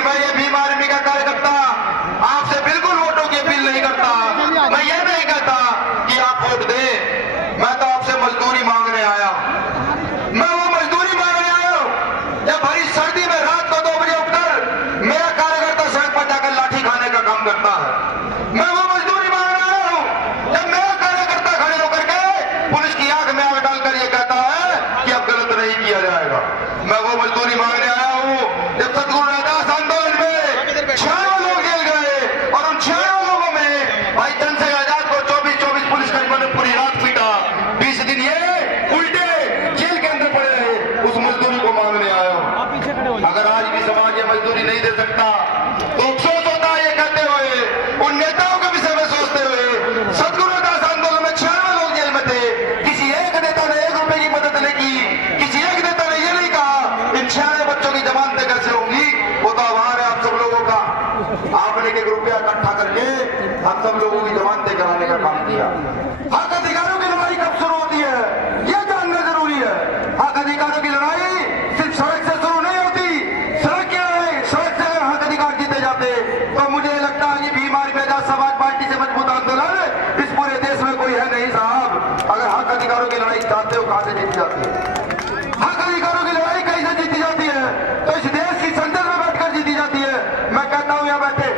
लेकिन मैं ये भीम आर्मी का कार्यकर्ता आपसे बिल्कुल वोटों की अपील नहीं करता। मैं ये नहीं कहता कि आप वोट दे, मैं तो आपसे मजदूरी मांगने आया। मैं वो मजदूरी मांगने आया हूं जब भरी सर्दी में रात को 2 बजे उठकर मेरा कार्यकर्ता सड़क पर जाकर लाठी खाने का काम करता है। मैं वो मजदूरी मांगने आया हूं जब मेरा कार्यकर्ता खड़े होकर के पुलिस की आंख में आंख डालकर ये कहता है कि अब गलत नहीं किया जाएगा। मैं वो मजदूरी मांगने आया हूं जब सतगुरु रैदास आंदोलन में 96 लोग जेल गए और उन 96 लोगों में भाई चंद्रशेखर आजाद को 24 पुलिसकर्मियों ने पूरी रात पीटा। 20 दिन ये उल्टे जेल के अंदर पड़े रहे। उस मजदूरी को मांगने आया हूं। अगर आज भी समाज ये मजदूरी नहीं दे सकता तो अफसोस होता है ये कहते हुए, उन नेताओं के विषय में सोचते हुए। सतगुरु रैदास आंदोलन में 96 लोग जेल में थे। किसी एक नेता ने 1 रुपए की मदद नहीं की। किसी एक नेता ने ये नहीं कहा इन 96 बच्चों की जमानतें कैसे होंगी। वो तो आभार है आप सब लोगों का। आपने 1 रुपया इकट्ठा करके हम सब लोगों की जमानतें कराने का काम किया। हक अधिकारों की लड़ाई कब शुरू होती है ये जानना जरूरी है। हक अधिकारों की लड़ाई सिर्फ सड़क से शुरू नहीं होती। सड़क की लड़ाई, सड़क से अगर हक अधिकार जीते जाते तो मुझे लगता है कि भीम आर्मी आजाद समाज पार्टी से मजबूत आंदोलन इस पूरे देश में कोई है नहीं साहब। अगर हक अधिकारों की लड़ाई चाहते हो कहां से जीती जाती है? हक अधिकारों की लड़ाई कहीं से जीती जाती है तो इस देश की संसद में बैठकर जीती जाती है। मैं कहता हूं यहाँ बैठे,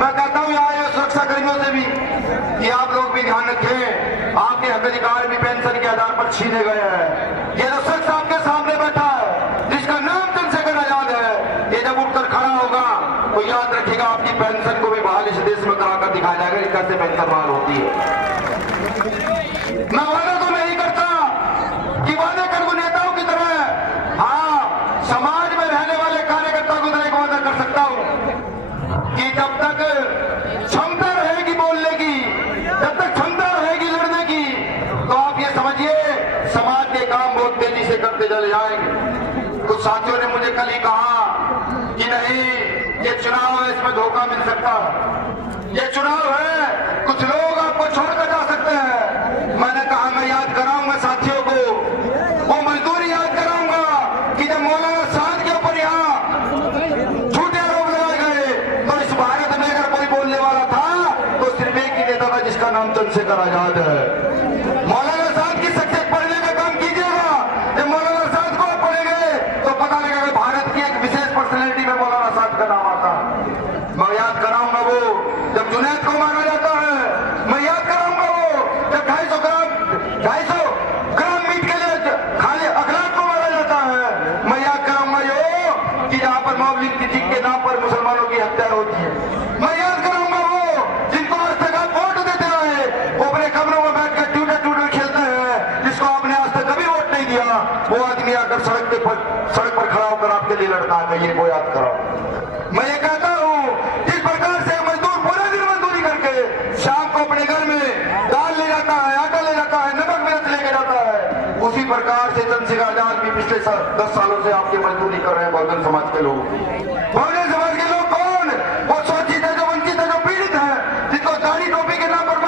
मैं कहता हूं यहाँ आए सुरक्षा कर्मियों से भी कि आप लोग भी ध्यान रखें। आपके हक अधिकार भी पेंशन के आधार पर छीने गए हैं। ये जो शख्स आपके सामने बैठा है जिसका नाम चंद्रशेखर आजाद है, ये जब उठकर खड़ा होगा तो याद रखिएगा आपकी पेंशन को भी बहाल इस देश में कराकर दिखाया जाएगा कि कैसे पेंशन बहाल होती है। मैं वादा तो नहीं करता कि वादे कर वो नेताओं की तरह, हाँ समाज में रहने वाले कार्यकर्ता को तरह वादा कर सकता हूं कि जब तक क्षमता रहेगी बोलने की, जब तक क्षमता रहेगी लड़ने की, तो आप ये समझिए समाज के काम बहुत तेजी से करते चले जाएंगे। कुछ साथियों ने मुझे कल ही कहा कि नहीं ये चुनाव है, इसमें धोखा मिल सकता है। ये चुनाव है, कुछ लोग आपको छोड़कर जा सकते हैं। मैंने कहा मैं याद कराऊंगा साथियों को, वो मजदूरी याद कराऊंगा कि जब मौलाना साहब के ऊपर यहाँ झूठे आरोप लगाए गए तो इस भारत में अगर कोई बोलने वाला था तो सिर्फ एक ही नेता था जिसका नाम चंद्रशेखर आजाद है। मौलाना साहब की शख्सियत पढ़ने का काम कीजिएगा। जब मौलाना साहब को पढ़ेंगे तो पता लगेगा भारत की एक विशेष पर्सनैलिटी में मौलाना साहब का नाम आता है। मैं याद कराऊंगा वो जब जुनैद को मारा जाता है। मैं याद कराऊंगा वो जब 250 ग्राम मीट के लिए खाली अखलाक को मारा जाता है। मैं याद कराऊंगा यो कि जहां पर मौलवी की के नाम पर मुसलमानों की हत्या होती है। मैं याद कराऊंगा वो जिनको आज तक आप वोट देते रहे, वो अपने कमरों में बैठकर ट्यूटर खेलते हैं, जिसको आपने आज तक कभी वोट नहीं दिया। वो आदमी आकर सड़क पर खड़ा होकर आपके लिए लड़ता है। मैं ये वो याद कराऊं। मैं ये कहता हूं जिस प्रकार से मजदूर पूरे दिन मजदूरी करके शाम को अपने घर में दाल ले जाता है, आटा ले जाता है, नमक मिर्च लेके जाता है, उसी प्रकार से चंद्रशेखर आजाद भी पिछले 10 सालों से आपकी मजदूरी कर रहे हैं बहुजन समाज के लोग। बहुजन समाज के लोग कौन? वो शोषित है, जो वंचित है, जो पीड़ित है, जिनको दाढ़ी टोपी के नाम पर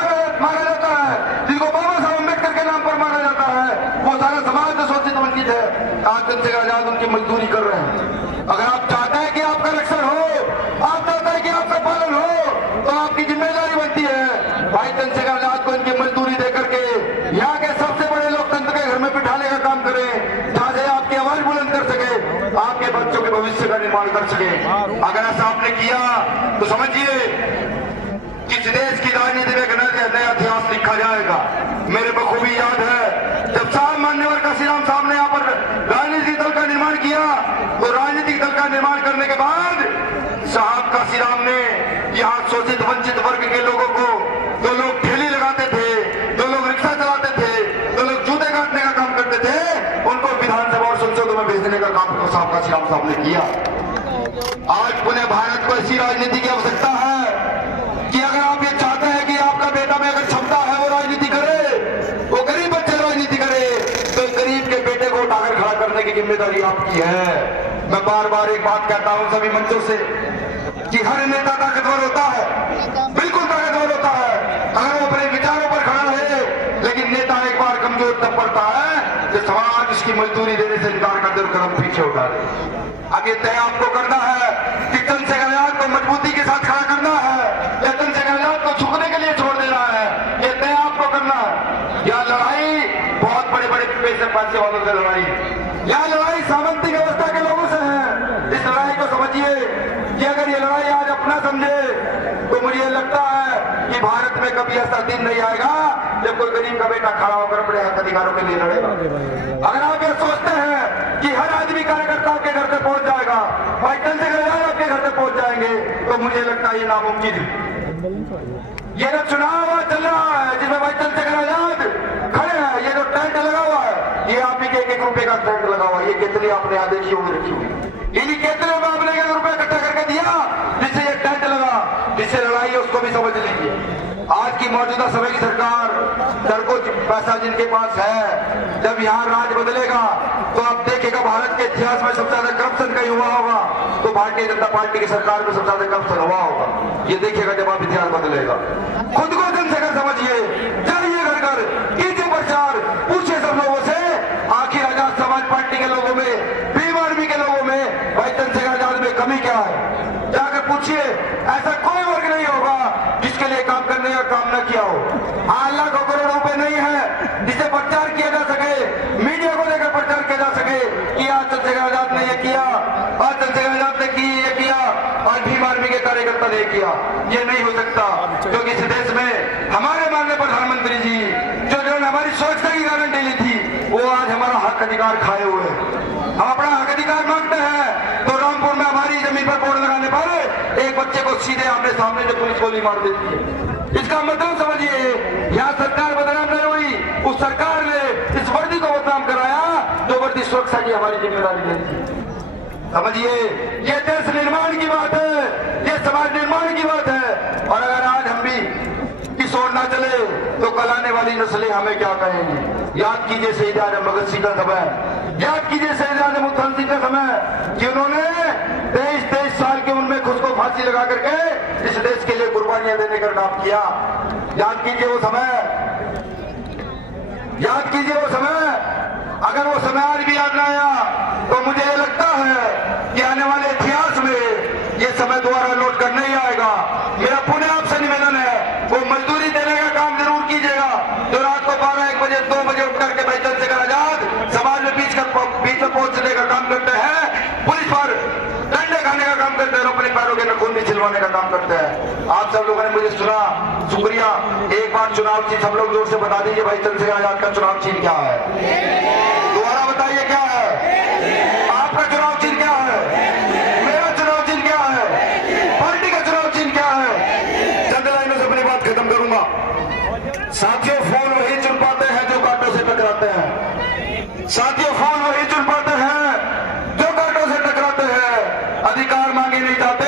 मारा जाता है, जिनको बाबा साहब अम्बेडकर के नाम पर मारा जाता है, वो सारा समाज जो शोषित वंचित है, आज चंद्रशेखर आजाद उनकी मजदूरी कर रहे हैं। अगर आप चाहते हैं कि आपका रक्षण हो, आप चाहते हैं कि आपका पालन हो, तो आपकी जिम्मेदारी बनती है भाई चंद्रशेखर आजाद को इनकी मजदूरी देकर के यहाँ के सबसे बड़े लोकतंत्र के घर में बिठाने का काम करें, जहां से आपकी आवाज बुलंद कर सके, आपके बच्चों के भविष्य का निर्माण कर सके। अगर ऐसा आपने किया तो समझिए किस देश की राजनीति में नया इतिहास लिखा जाएगा। मेरे बखूबी याद है जब साहब मान्यवर काशीराम साहब ने यहाँ पर राजनीतिक दल का निर्माण किया, तो राजनीतिक दल का निर्माण करने के बाद साहब काशीराम ने यहाँ शोषित वंचित वर्ग के लोगों को, जो लोग ठेली लगाते थे, जो लोग रिक्शा चलाते थे, जो लोग जूते काटने का काम करते थे, उनको विधानसभा और संसदों में भेजने का काम तो साहब काशीराम साहब ने किया। आज पुनः भारत को ऐसी राजनीति की आवश्यकता है कि अगर आप ये चाहते हैं कि आपका बेटा में अगर क्षमता है वो राजनीति करे, वो गरीब बच्चे राजनीति करे, तो गरीब के बेटे को उठाकर खड़ा करने की जिम्मेदारी आपकी है। मैं बार बार एक बात कहता हूं सभी मंचों से कि हर नेता ताकतवर होता है, बिल्कुल ताकतवर होता है अगर वो अपने विचारों पर खड़ा है, लेकिन नेता एक बार कमजोर तब पड़ता है कि समाज उसकी मजदूरी देने से इनकार कर दे और कदम पीछे उठा दे। अब ये तय आपको करना है कि चंद्रशेखर पांचे वालों से लड़ाई, यह लड़ाई सामंती व्यवस्था के लोगों से है। इस लड़ाई को समझिए कि अगर ये लड़ाई आज अपना समझे तो मुझे लगता है कि भारत में कभी ऐसा दिन नहीं आएगा जब कोई गरीब का बेटा खड़ा होकर अपने हक अधिकारों के लिए लड़ेगा। अगर आप ये सोचते हैं कि हर आदमी कार्यकर्ता आपके घर पे पहुंच जाएगा, बाइटन से आपके घर पे पहुंच जाएंगे, तो मुझे लगता है ये नामुमकिन है। ये जो चुनाव चल रहा है जिसमें भाई चंद्रशेखर आजाद खड़े हैं, ये जो टेंट लगा हुआ है, ये आप ही के 1-1 रुपए का टेंट लगा हुआ है। ये केतली आपने आदेशी होगी रखी हुई, इन्हीं केतलियों में आपने 1 रुपया इकट्ठा करके दिया जिससे ये टेंट लगा, जिससे लड़ाई है उसको भी समझ लीजिए। आज की मौजूदा समय की सरकार दरकोच पैसा जिनके पास है, जब यहाँ राज बदलेगा तो आप देखेगा भारत के इतिहास में सबसे ज्यादा करप्शन कहीं हुआ होगा तो भारतीय जनता पार्टी की सरकार में सबसे ज्यादा करप्शन हुआ होगा। ये देखिएगा जब आप इतिहास बदलेगा। खुद को चंद्रशेखर समझिए, जाइए घर घर, कीजिए प्रचार, पूछिए सब लोगों से आखिर आजाद समाज पार्टी के लोगों में, भीम आर्मी के लोगों में भाई चंद्रशेखर आजाद में कमी क्या है। जाकर पूछिए, ऐसा कोई वर्ग नहीं होगा जिसके लिए काम करने का काम न किया हो। 8 लाख करोड़ रुपए नहीं है जिसे प्रचार किया जा सके, मीडिया को लेकर प्रचार किया जा सके कि आज चंद्रशेखर आजाद ने ये किया, आज चंद्रशेखर आजाद ने ये किया, और भीम आर्मी के कार्यकर्ता ने किया। ये नहीं हो सकता, क्योंकि इस देश में हमारे माननीय प्रधानमंत्री जी जो हमारी सुरक्षा की गारंटी ली थी, वो आज हमारा हक अधिकार खाए हुए हैं। हम अपना हक अधिकार मांगते हैं तो रामपुर में हमारी जमीन पर बोर्ड लगाने पर एक बच्चे को सीधे आमने सामने जो पुलिस गोली मार देती है। इसका मतलब समझिए, यहाँ सरकार बदनाम नहीं हुई, उस सरकार ने इस वर्दी को बदनाम कराया जो वर्दी सुरक्षा की हमारी जिम्मेदारी नहीं थी। समझिए, ये देश निर्माण की बात है, ये समाज निर्माण की बात है। और अगर आज हम भी इस ओर ना चले तो कल आने वाली नस्लें हमें क्या कहेंगी। याद कीजिए शहीद आजम भगत सिंह का समय, याद कीजिए शहीद आजम उधम सिंह का समय, जिन्होंने 23 साल की उम्र में खुद को फांसी लगा करके इस देश के लिए कुर्बानियां देने का काम किया। याद कीजिए वो समय, याद कीजिए वो समय। अगर वो समय आज भी याद न आया तो मुझे ये लगता है कि आने वाले इतिहास में ये समय दोबारा लौट कर नहीं आएगा। मेरा पुनः आपसे निवेदन है, वो मजदूरी देने का काम जरूर कीजिएगा जो रात को 12-1 बजे 2 बजे उठ करके भाई चंद्रशेखर आजाद समाज में बीच में पहुंचने का काम करते हैं, पुलिस पर डंडे खाने का काम करते हैं, अपने पैरों के नखून भी छिलवाने का काम करते हैं। आप सब लोगों ने मुझे सुना, शुक्रिया। एक बार चुनाव चिन्ह सब लोग जोर से बता दीजिए, भाई चंद्रशेखर आजाद का चुनाव चिन्ह क्या है? दोबारा बताइए क्या है? आपका चुनाव चिन्ह क्या है? मेरा चुनाव चिन्ह क्या है? पार्टी का चुनाव चिन्ह क्या है? चंद लाइनों से अपनी बात खत्म करूंगा। साथियों, फोन वही चुन पाते हैं जो कांटों से टकराते हैं। साथियों, फोन वही चुन पाते हैं जो कांटों से टकराते हैं। अधिकार मांगे नहीं जाते,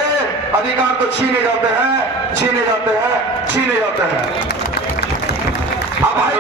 अधिकार तो छीने जाते हैं, छीने जाते हैं, छीने जाते हैं। अब भाई